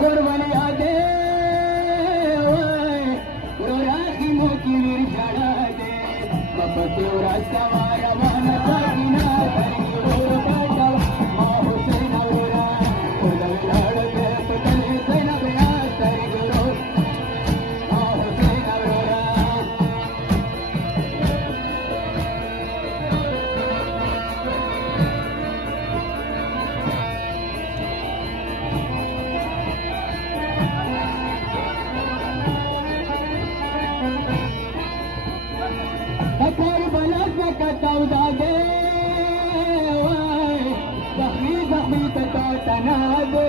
कुर्बानिया दे रोराखी मोकी वीर झाडा दे बाबा तेवरा सवार मान सागिना रोर पाटा मा हुसैन रोरा उदल लाड दे पतले सैना बेया सरी रो मा हुसैन रोरा Bakar balas na kataw dage Bakmi tatatanade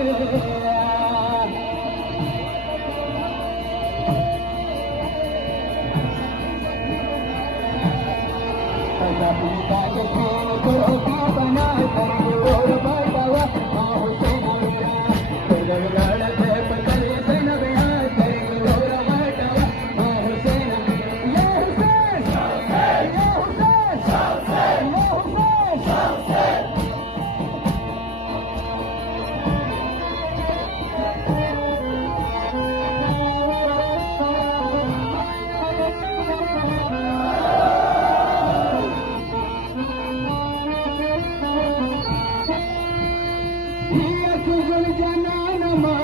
Pagkapita ke kino kuro kapana Tanggol batawa Mahusin aura Pagkagala se patali se nabaya Tanggol batawa Mahusin Ya Hussein Ya Hussein Ya Hussein Hiya kuzul janana ma